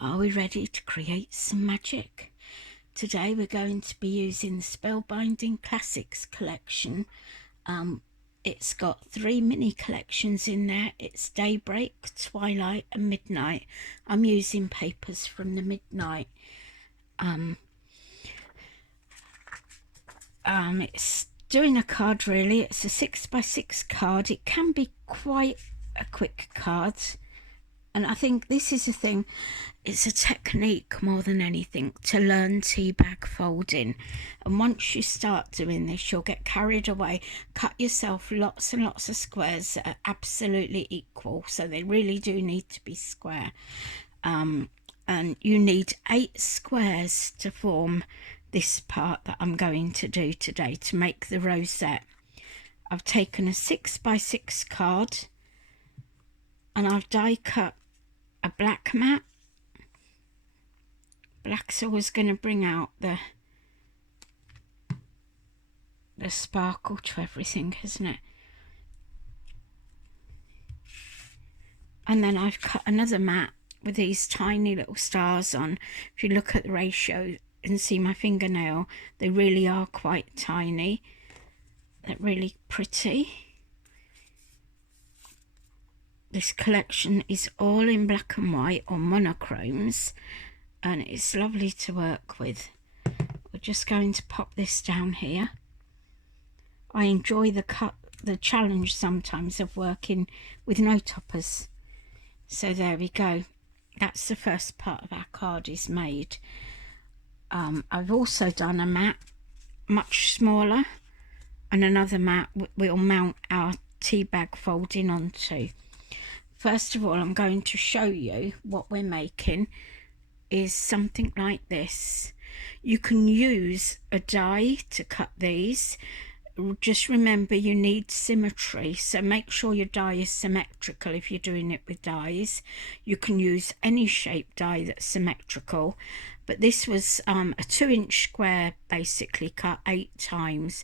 Are we ready to create some magic? Today we're going to be using the Spellbinding Classics collection. It's got 3 mini collections in there. It's Daybreak, Twilight and Midnight. I'm using papers from the Midnight. It's doing a card really. It's a 6x6 card. It can be quite a quick card. And I think this is the thing, it's a technique more than anything to learn tea bag folding. And once you start doing this, you'll get carried away. Cut yourself lots and lots of squares that are absolutely equal. So they really do need to be square. And you need 8 squares to form this part that I'm going to do today to make the rosette. I've taken a 6x6 card and I've die cut a black mat. Black's always going to bring out the sparkle to everything, isn't it? And then I've cut another mat with these tiny little stars on. If you look at the ratio and see my fingernail, they really are quite tiny. They're really pretty. This collection is all in black and white or monochromes, and it's lovely to work with. We're just going to pop this down here. I enjoy the challenge sometimes of working with no toppers. So there we go. That's the first part of our card is made. I've also done a mat much smaller, and another mat we'll mount our tea bag folding onto. First of all, I'm going to show you what we're making is something like this. You can use a die to cut these. Just remember you need symmetry, so make sure your die is symmetrical if you're doing it with dies. You can use any shape die that's symmetrical, but this was a 2-inch square basically cut 8 times.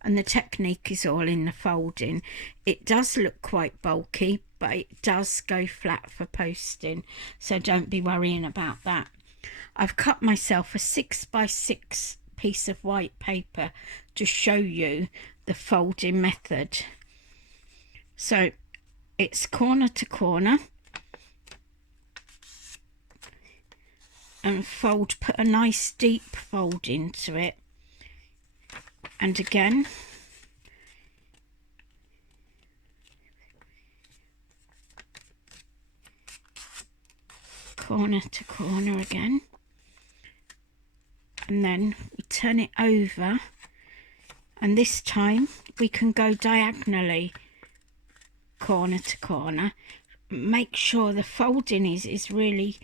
And the technique is all in the folding. It does look quite bulky, but it does go flat for posting, so don't be worrying about that. I've cut myself a 6x6 piece of white paper to show you the folding method. So it's corner to corner and fold, put a nice deep fold into it. And again, corner to corner again, and then we turn it over, and this time we can go diagonally corner to corner. Make sure the folding is really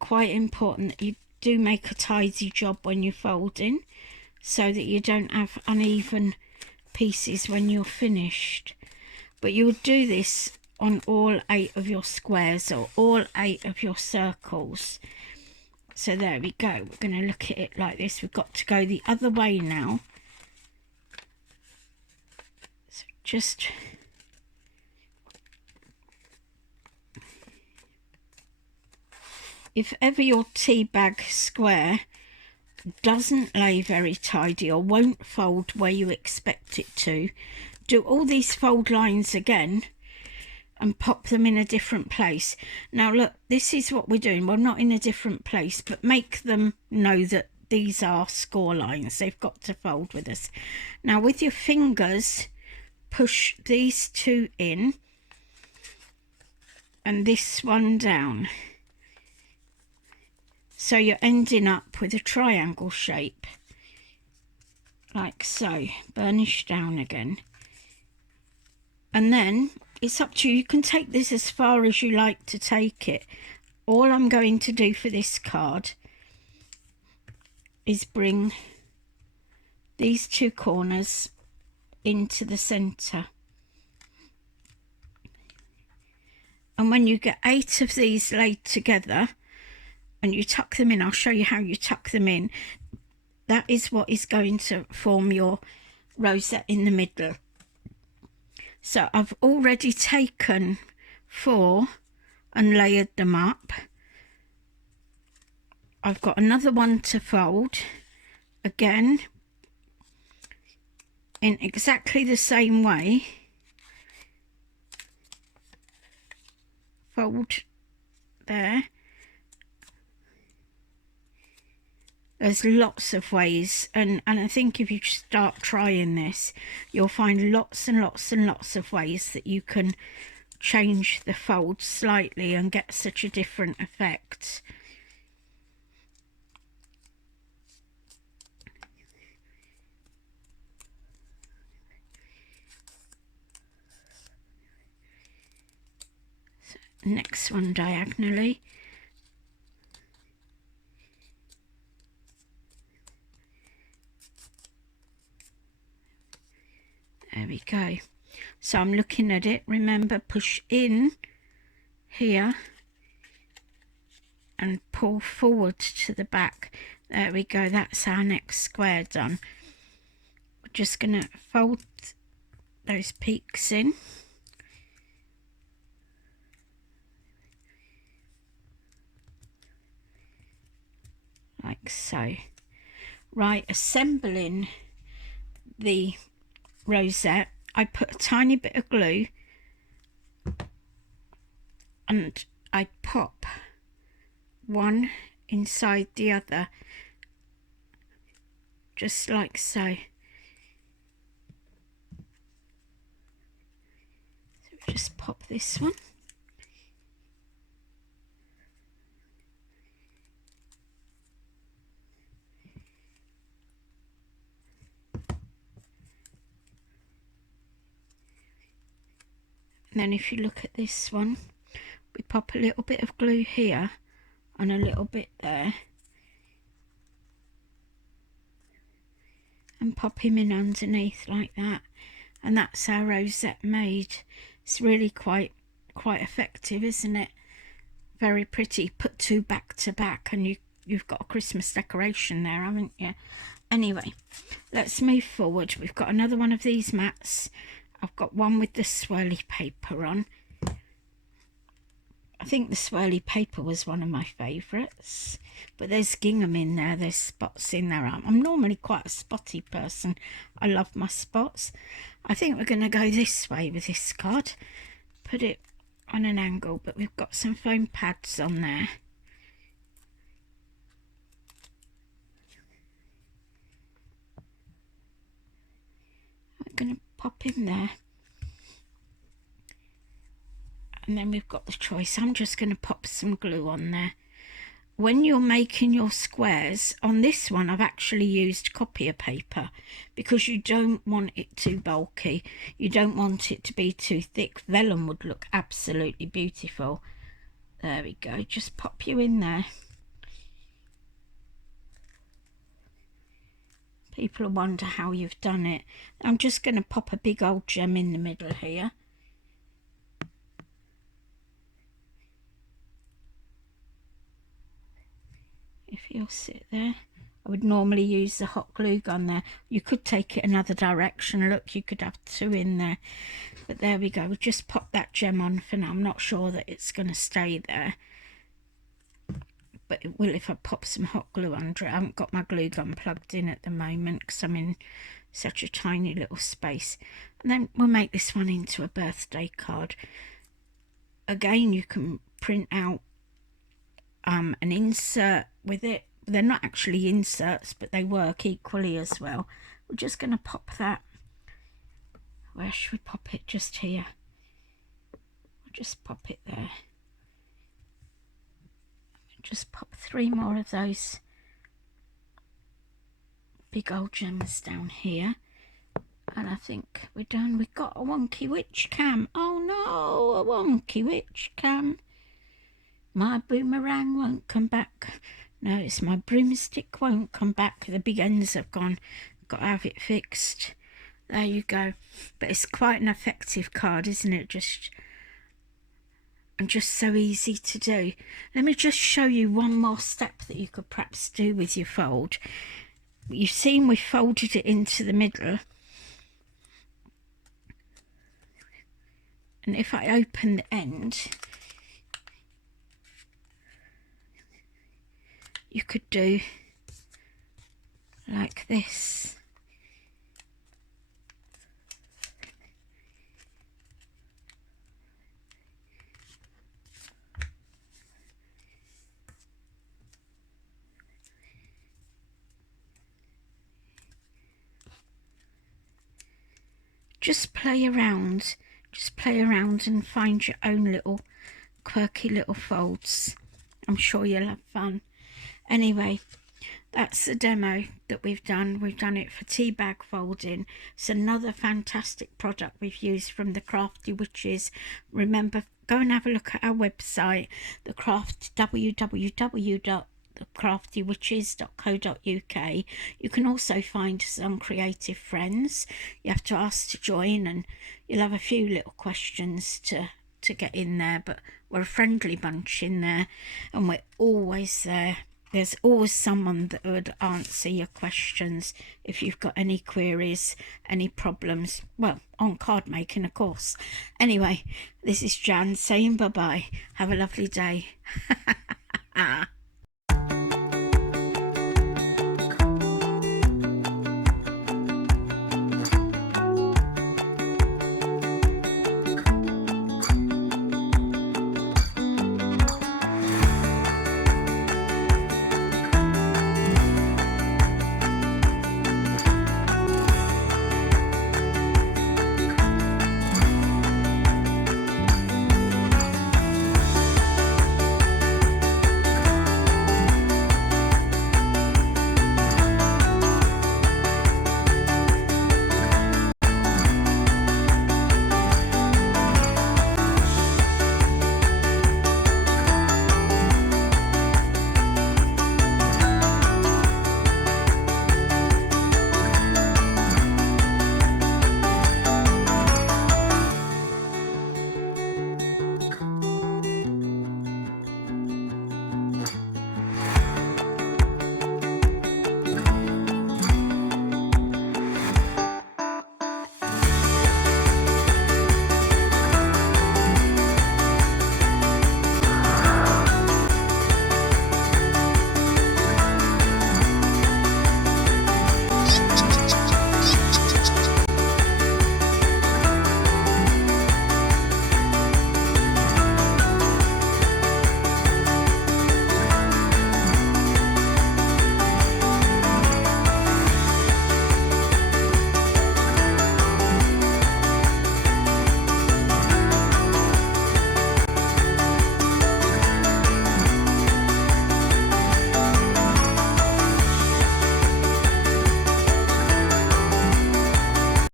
quite important, that you do make a tidy job when you're folding, so that you don't have uneven pieces when you're finished. But you would do this on all 8 of your squares or all 8 of your circles. So there we go. We're going to look at it like this. We've got to go the other way now. So just if ever your tea bag square doesn't lay very tidy or won't fold where you expect it to, do all these fold lines again and pop them in a different place. Now look, this is what we're doing. Well, not in a different place, but make them know that these are score lines. They've got to fold with us. Now with your fingers, push these 2 in and this one down. So you're ending up with a triangle shape, like so. Burnish down again. And then it's up to you. You can take this as far as you like to take it. All I'm going to do for this card is bring these two corners into the center. And when you get 8 of these laid together and you tuck them in, I'll show you how you tuck them in. That is what is going to form your rosette in the middle. So I've already taken 4 and layered them up. I've got another one to fold, again in exactly the same way. Fold there. There's lots of ways, and I think if you start trying this, you'll find lots and lots and lots of ways that you can change the fold slightly and get such a different effect. So, next one diagonally. There we go. So I'm looking at it. Remember, push in here and pull forward to the back. There we go. That's our next square done. We're just going to fold those peaks in. Like so. Right, assembling the rosette, I put a tiny bit of glue and I pop one inside the other, just like so. So we just pop this one. And then if you look at this one, we pop a little bit of glue here and a little bit there. And pop him in underneath like that. And that's our rosette made. It's really quite effective, isn't it? Very pretty. Put 2 back to back and you've got a Christmas decoration there, haven't you? Anyway, let's move forward. We've got another one of these mats. I've got one with the swirly paper on. I think the swirly paper was one of my favourites, but there's gingham in there, there's spots in there. I'm normally quite a spotty person. I love my spots. I think we're going to go this way with this card. Put it on an angle, but we've got some foam pads on there. I'm going to pop in there. And then we've got the choice. I'm just going to pop some glue on there. When you're making your squares, on this one I've actually used copier paper because you don't want it too bulky. You don't want it to be too thick. Vellum would look absolutely beautiful. There we go. Just pop you in there. People will wonder how you've done it. I'm just going to pop a big old gem in the middle here. If you'll sit there, I would normally use the hot glue gun there. You could take it another direction. Look, you could have 2 in there. But there we go. We'll just pop that gem on for now. I'm not sure that it's going to stay there. But it will if I pop some hot glue under it. I haven't got my glue gun plugged in at the moment because I'm in such a tiny little space. And then we'll make this one into a birthday card. Again, you can print out an insert with it. They're not actually inserts, but they work equally as well. We're just going to pop that. Where should we pop it? Just here. We'll just pop it there. Just pop 3 more of those big old gems down here. And I think we're done. We've got a wonky witch cam. Oh a wonky witch come. My boomerang won't come back. No, it's my broomstick won't come back. The big ends have gone. Got to have it fixed. There you go. But it's quite an effective card, isn't it? And just so easy to do. Let me just show you one more step that you could perhaps do with your fold. You've seen we folded it into the middle. And if I open the end, you could do like this. Just play around and find your own little quirky little folds. I'm sure you'll have fun. Anyway, that's the demo that we've done. We've done it for tea bag folding. It's another fantastic product we've used from the Crafty Witches. Remember, go and have a look at our website, www.thecraftywitches.co.uk. You can also find us on Creative Friends. You have to ask to join, and you'll have a few little questions to get in there, but we're a friendly bunch in there, and we're always there. There's always someone that would answer your questions if you've got any queries, any problems. Well, on card making, of course. Anyway, this is Jan saying bye-bye. Have a lovely day.